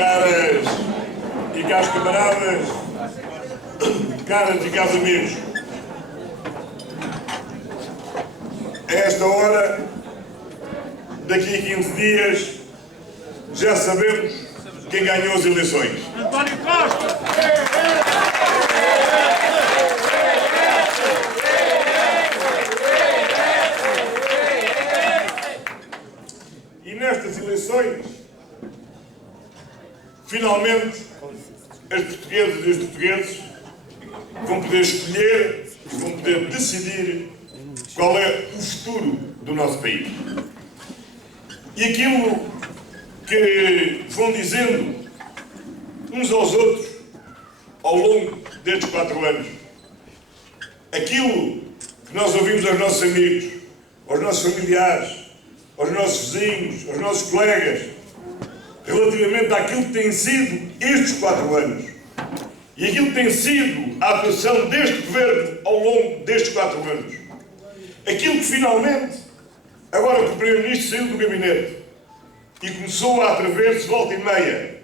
caras e caros camaradas, caras e caros amigos, a esta hora, daqui a 15 dias, já sabemos quem ganhou as eleições. António Costa! E nestas eleições, finalmente, as portuguesas e os portugueses vão poder escolher e vão poder decidir qual é o futuro do nosso país. E aquilo que vão dizendo uns aos outros ao longo destes 4 anos, aquilo que nós ouvimos aos nossos amigos, aos nossos familiares, aos nossos vizinhos, aos nossos colegas, relativamente àquilo que tem sido estes 4 anos e aquilo que tem sido a atuação deste governo ao longo destes 4 anos, aquilo que finalmente, agora que o Primeiro-Ministro saiu do gabinete e começou a atrever-se volta e meia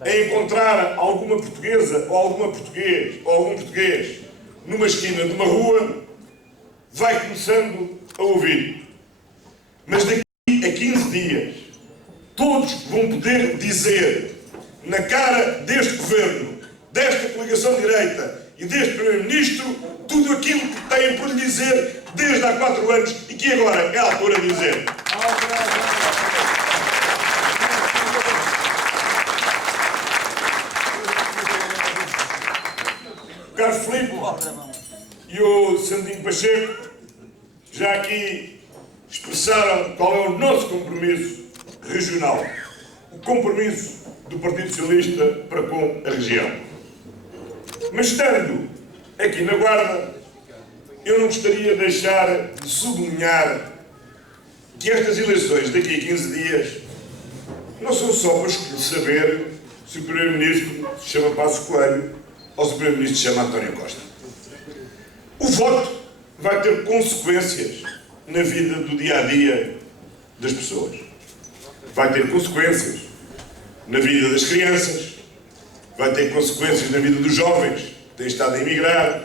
a encontrar alguma portuguesa ou algum português numa esquina de uma rua, vai começando a ouvir. Mas daqui a 15 dias, todos vão poder dizer na cara deste governo, desta coligação de direita e deste Primeiro-Ministro, tudo aquilo que têm por lhe dizer desde há 4 anos e que agora é a altura de dizer. O Carlos Filipe e o Sandinho Pacheco já aqui expressaram qual é o nosso compromisso regional, o compromisso do Partido Socialista para com a região. Mas estando aqui na Guarda, eu não gostaria de deixar de sublinhar que estas eleições daqui a 15 dias não são só para saber se o Primeiro-Ministro se chama Passos Coelho ou se o Primeiro-Ministro se chama António Costa. O voto vai ter consequências na vida do dia-a-dia das pessoas. Vai ter consequências na vida das crianças, vai ter consequências na vida dos jovens que têm estado a emigrar,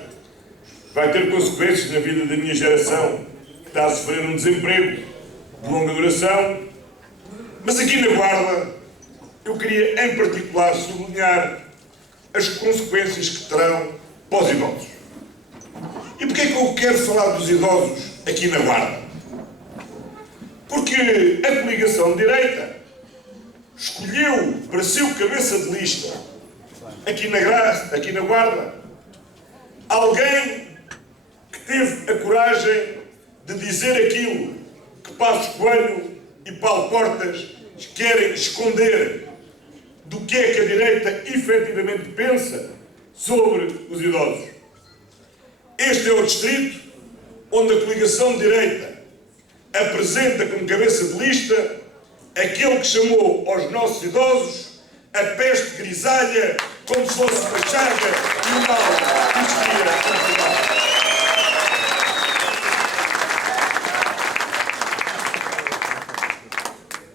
vai ter consequências na vida da minha geração que está a sofrer um desemprego de longa duração. Mas aqui na Guarda eu queria em particular sublinhar as consequências que terão para os idosos. E porquê é que eu quero falar dos idosos aqui na Guarda? Porque a coligação de direita escolheu para seu cabeça de lista aqui na Guarda alguém que teve a coragem de dizer aquilo que Passos Coelho e Paulo Portas querem esconder do que é que a direita efetivamente pensa sobre os idosos. Este é o distrito onde a coligação de direita apresenta como cabeça de lista aquele que chamou aos nossos idosos a peste grisalha, como se fosse uma chaga e um mal que existia em Portugal.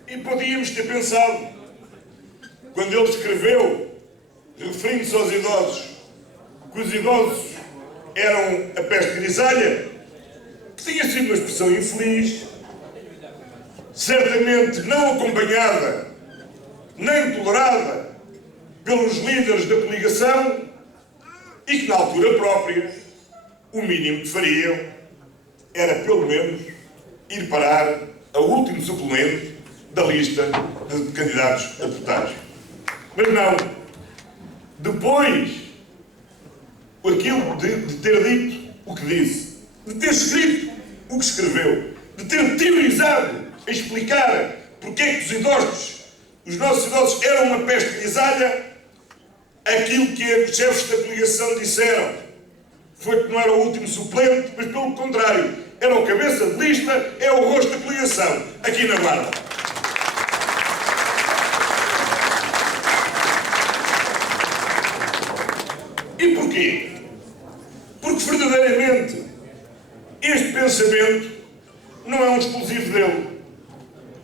E podíamos ter pensado, quando ele escreveu, referindo-se aos idosos, que os idosos eram a peste grisalha, que tinha sido uma expressão infeliz, certamente não acompanhada, nem tolerada pelos líderes da coligação e que na altura própria o mínimo que fariam era pelo menos ir parar ao último suplemento da lista de candidatos a deputados. Mas não. Depois, aquilo de ter dito o que disse, de ter escrito o que escreveu, de ter teorizado a explicar porque é que os nossos idosos eram uma peste grisalha, aquilo que os chefes da coligação disseram foi que não era o último suplente, mas pelo contrário, era o cabeça de lista, é o rosto da coligação, aqui na Guarda. E porquê? Porque verdadeiramente este pensamento não é um exclusivo dele.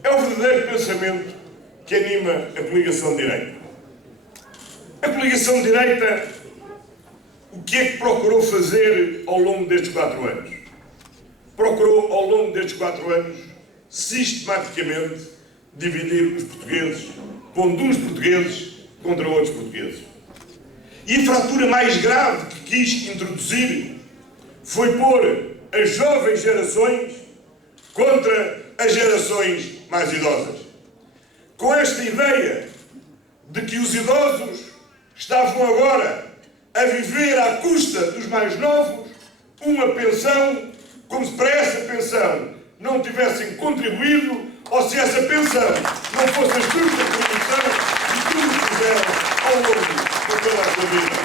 É o verdadeiro pensamento que anima a coligação de direita. A coligação de direita, o que é que procurou fazer ao longo destes 4 anos? Procurou, ao longo destes 4 anos, sistematicamente, dividir os portugueses, pondo uns portugueses contra outros portugueses. E a fratura mais grave que quis introduzir foi pôr as jovens gerações contra as gerações mais idosas. Com esta ideia de que os idosos estavam agora a viver à custa dos mais novos uma pensão, como se para essa pensão não tivessem contribuído, ou se essa pensão não fosse a justa contribuição de tudo o que fizeram ao longo de toda a sua vida.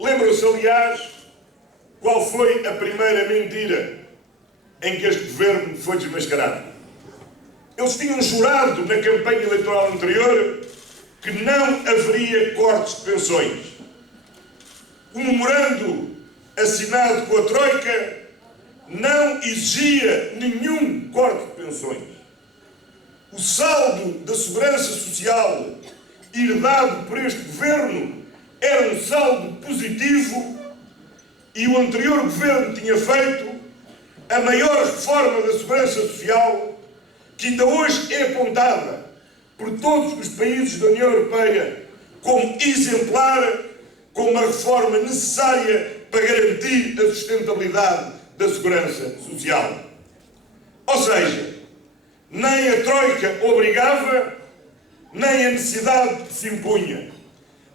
Lembram-se, aliás, qual foi a primeira mentira em que este governo foi desmascarado? Eles tinham jurado na campanha eleitoral anterior que não haveria cortes de pensões. O memorando assinado com a Troika não exigia nenhum corte de pensões. O saldo da segurança social herdado por este governo era um saldo positivo e o anterior governo tinha feito a maior reforma da segurança social, que ainda hoje é apontada por todos os países da União Europeia como exemplar, como uma reforma necessária para garantir a sustentabilidade da segurança social. Ou seja, nem a Troika obrigava, nem a necessidade se impunha.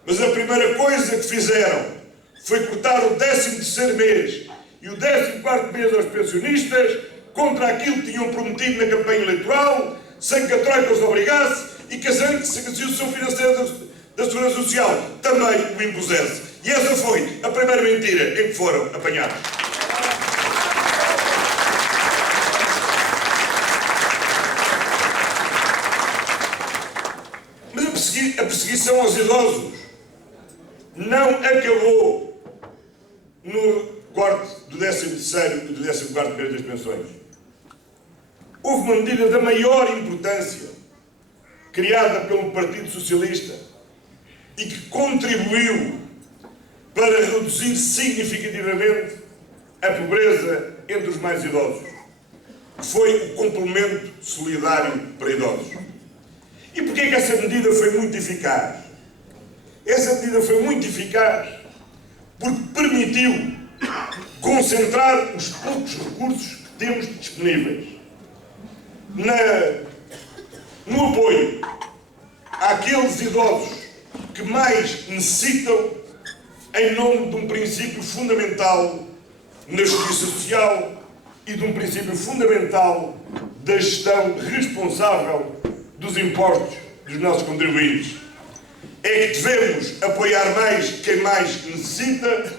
Mas a primeira coisa que fizeram foi cortar o 13º mês e o 14º mês aos pensionistas contra aquilo que tinham prometido na campanha eleitoral, sem que a Troika os obrigasse e que a Instituição Financeira da Segurança Social também o impusesse. E essa foi a primeira mentira em que foram apanhados. Mas a perseguição aos idosos não acabou no corte do 13º e do 14º mês das pensões. Houve uma medida da maior importância, criada pelo Partido Socialista, e que contribuiu para reduzir significativamente a pobreza entre os mais idosos, que foi o complemento solidário para idosos. E porquê é que essa medida foi muito eficaz? Essa medida foi muito eficaz porque permitiu concentrar os poucos recursos que temos disponíveis no apoio àqueles idosos que mais necessitam, em nome de um princípio fundamental na justiça social e de um princípio fundamental da gestão responsável dos impostos dos nossos contribuintes. É que devemos apoiar mais quem mais necessita,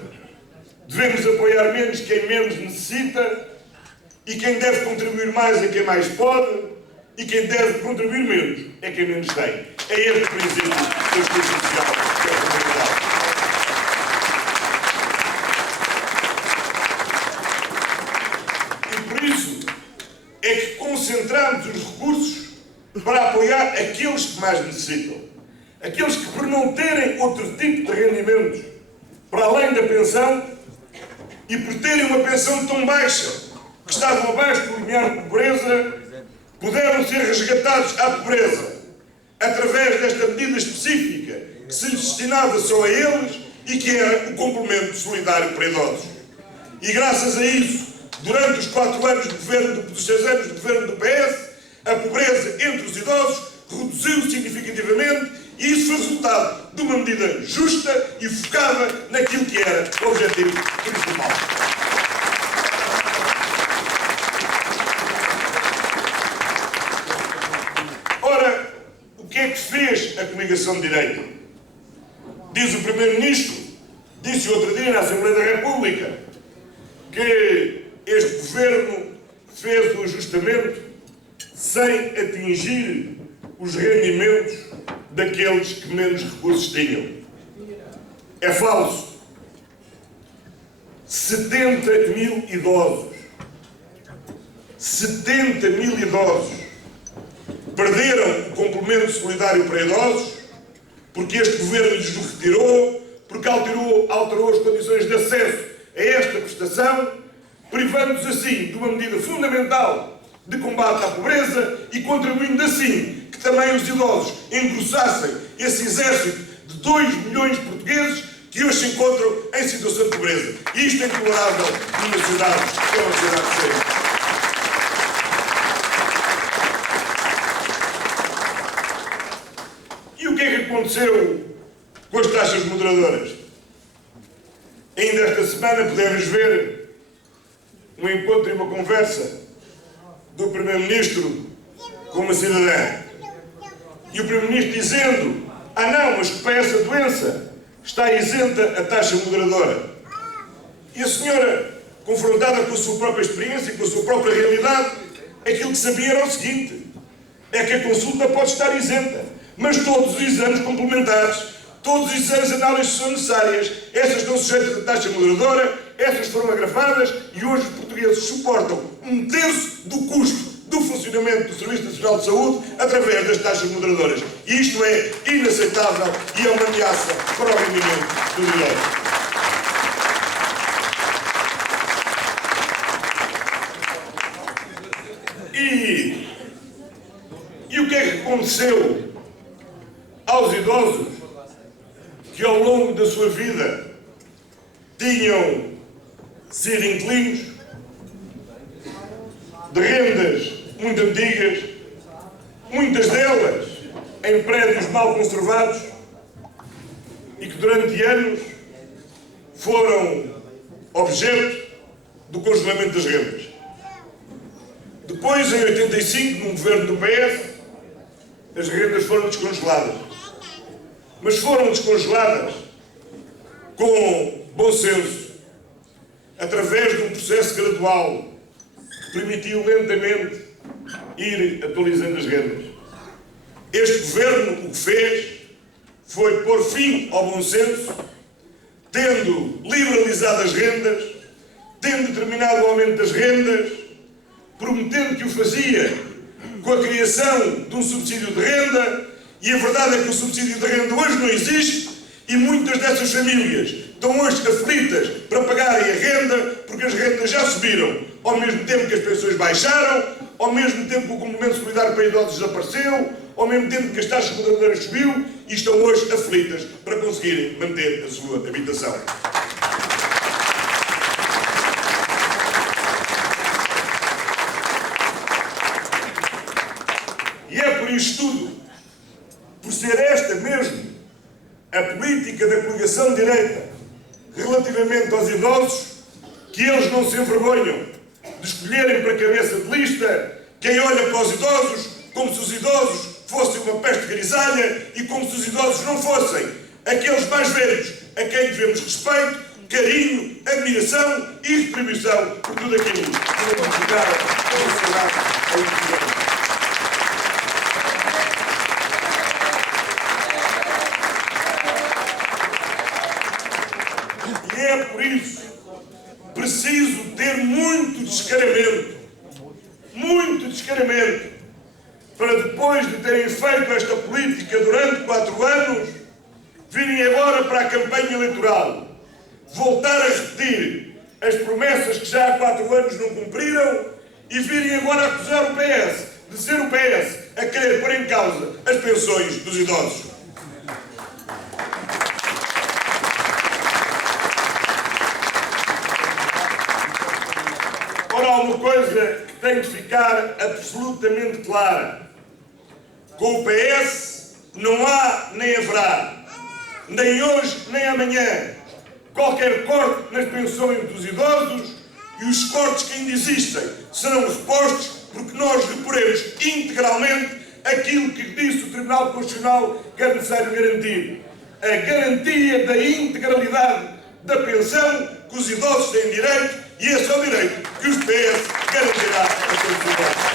devemos apoiar menos quem menos necessita, e quem deve contribuir mais é quem mais pode, e quem deve contribuir menos é quem menos tem. É este o princípio da justiça social que é fundamental. E por isso é que concentramos os recursos para apoiar aqueles que mais necessitam. Aqueles que, por não terem outro tipo de rendimentos para além da pensão e por terem uma pensão tão baixa que estavam abaixo do limiar de pobreza, puderam ser resgatados à pobreza através desta medida específica que se lhes destinava só a eles e que era o complemento solidário para idosos. E graças a isso, durante os 4 anos de governo, dos 6 anos de governo do PS, a pobreza entre os idosos reduziu significativamente, e isso foi resultado de uma medida justa e focada naquilo que era o objetivo principal. Ora, o que é que fez a coligação de direita? Diz o Primeiro-Ministro, disse outro dia na Assembleia da República, que este governo fez o ajustamento sem atingir os rendimentos daqueles que menos recursos tinham. É falso. 70 mil idosos perderam o complemento solidário para idosos, porque este governo lhes o retirou, porque alterou as condições de acesso a esta prestação, privando-nos assim de uma medida fundamental de combate à pobreza e contribuindo assim que também os idosos engrossassem esse exército de 2 milhões de portugueses que hoje se encontram em situação de pobreza. E isto é intolerável numa sociedade que é uma sociedade séria. E o que é que aconteceu com as taxas moderadoras? Ainda esta semana pudemos ver um encontro e uma conversa do Primeiro-Ministro com uma cidadã. E o Primeiro-Ministro dizendo: ah não, mas para essa doença está isenta a taxa moderadora. E a senhora, confrontada com a sua própria experiência e com a sua própria realidade, aquilo que sabia era o seguinte: é que a consulta pode estar isenta, mas todos os exames complementares, todos os exames de análise que são necessárias, essas estão sujeitas à taxa moderadora, essas foram agravadas e hoje os portugueses suportam 1/3 do custo do funcionamento do Serviço Nacional de Saúde através das taxas moderadoras. E isto é inaceitável e é uma ameaça para o rendimento dos idosos. E o que é que aconteceu aos idosos que ao longo da sua vida tinham sido inquilinos de rendas muito antigas, muitas delas em prédios mal conservados e que durante anos foram objeto do congelamento das rendas. Depois, em 85, no governo do PS, as rendas foram descongeladas. Mas foram descongeladas com bom senso, através de um processo gradual que permitiu lentamente ir atualizando as rendas. Este governo o que fez foi pôr fim ao bom senso, tendo liberalizado as rendas, tendo determinado o aumento das rendas, prometendo que o fazia com a criação de um subsídio de renda, e a verdade é que o subsídio de renda hoje não existe e muitas dessas famílias estão hoje aflitas para pagarem a renda porque as rendas já subiram, ao mesmo tempo que as pensões baixaram, ao mesmo tempo que o complemento solidário para idosos desapareceu, ao mesmo tempo que as taxas moderadoras subiu e estão hoje aflitas para conseguirem manter a sua habitação. E é por isto tudo, por ser esta mesmo a política da coligação de direita relativamente aos idosos, que eles não se envergonham de escolherem para cabeça de lista quem olha para os idosos como se os idosos fossem uma peste grisalha e como se os idosos não fossem aqueles mais velhos a quem devemos respeito, carinho, admiração e retribuição por tudo aquilo que nos jogaram a sociedade a um. E é por isso preciso ter muito descaramento, para depois de terem feito esta política durante 4 anos, virem agora para a campanha eleitoral, voltar a repetir as promessas que já há 4 anos não cumpriram e virem agora acusar o PS de ser o PS a querer pôr em causa as pensões dos idosos. Ora, há uma coisa que tem de ficar absolutamente clara. Com o PS não há nem haverá, nem hoje nem amanhã, qualquer corte nas pensões dos idosos, e os cortes que ainda existem serão repostos porque nós reporemos integralmente aquilo que disse o Tribunal Constitucional que é necessário garantir. A garantia da integralidade da pensão que os idosos têm direito, e esse é o direito que os PS garantirá a todos os idosos.